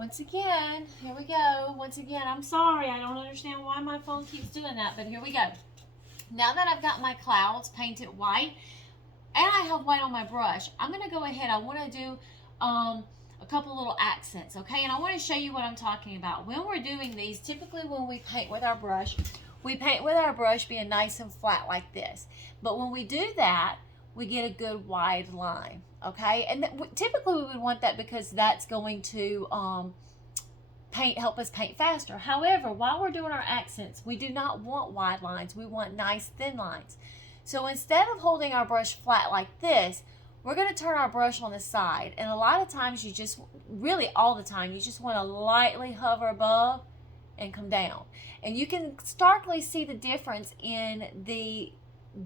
Once again, here we go. Once again, I'm sorry. I don't understand why my phone keeps doing that, but here we go. Now that I've got my clouds painted white, and I have white on my brush, I'm going to go ahead. I want to do a couple little accents, okay? And I want to show you what I'm talking about. When we're doing these, typically when we paint with our brush, we paint with our brush being nice and flat like this. But when we do that, we get a good wide line, okay? And typically we would want that because that's going to help us paint faster. However, while we're doing our accents, we do not want wide lines. We want nice thin lines. So instead of holding our brush flat like this, we're going to turn our brush on the side. And a lot of times you just, really all the time, you just want to lightly hover above and come down. And you can starkly see the difference in the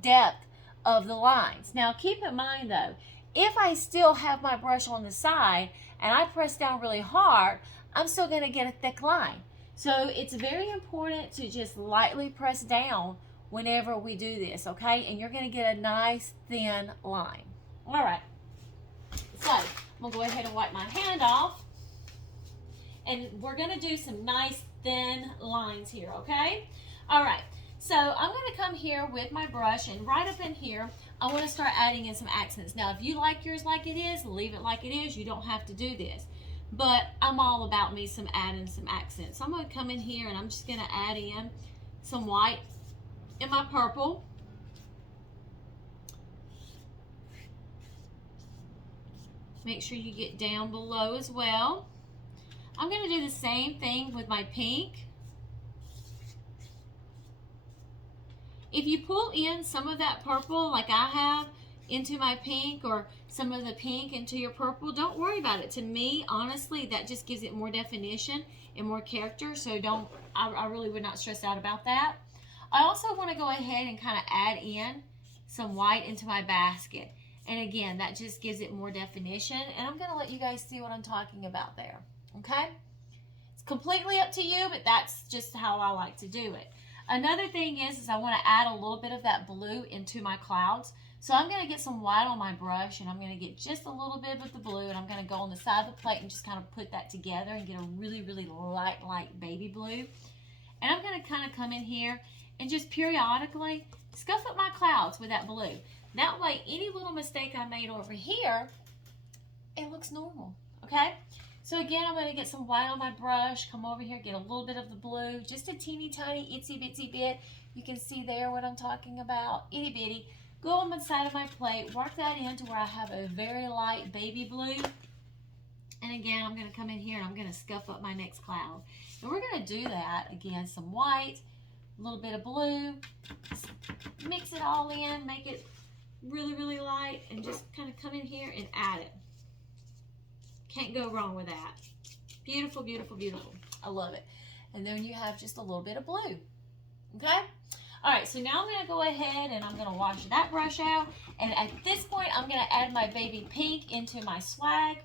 depth of the lines. Now keep in mind though, if I still have my brush on the side and I press down really hard, I'm still going to get a thick line. So it's very important to just lightly press down whenever we do this, okay? And you're going to get a nice thin line. All right, so I'm going to go ahead and wipe my hand off, and we're going to do some nice thin lines here, okay? All right, so I'm going to come here with my brush, and right up in here, I want to start adding in some accents. Now, if you like yours like it is, leave it like it is. You don't have to do this. But I'm all about me adding some accents. So I'm going to come in here, and I'm just going to add in some white in my purple. Make sure you get down below as well. I'm going to do the same thing with my pink. If you pull in some of that purple like I have into my pink, or some of the pink into your purple, don't worry about it. To me, honestly, that just gives it more definition and more character, so I really would not stress out about that. I also want to go ahead and kind of add in some white into my basket. And again, that just gives it more definition. And I'm going to let you guys see what I'm talking about there. Okay? It's completely up to you, but that's just how I like to do it. Another thing is I want to add a little bit of that blue into my clouds. So I'm going to get some white on my brush, and I'm going to get just a little bit of the blue, and I'm going to go on the side of the plate and just kind of put that together and get a really, really light baby blue. And I'm going to kind of come in here and just periodically scuff up my clouds with that blue. That way, any little mistake I made over here, it looks normal, okay? So again, I'm going to get some white on my brush, come over here, get a little bit of the blue, just a teeny tiny itsy bitsy bit. You can see there what I'm talking about, itty bitty. Go on the side of my plate, work that into where I have a very light baby blue. And again, I'm going to come in here and I'm going to scuff up my next cloud. And we're going to do that, again, some white, a little bit of blue, mix it all in, make it really, really light, and just kind of come in here and add it. Can't go wrong with that. Beautiful, beautiful, beautiful. I love it. And then you have just a little bit of blue. Okay? All right, so now I'm going to go ahead and I'm going to wash that brush out. And at this point, I'm going to add my baby pink into my swag.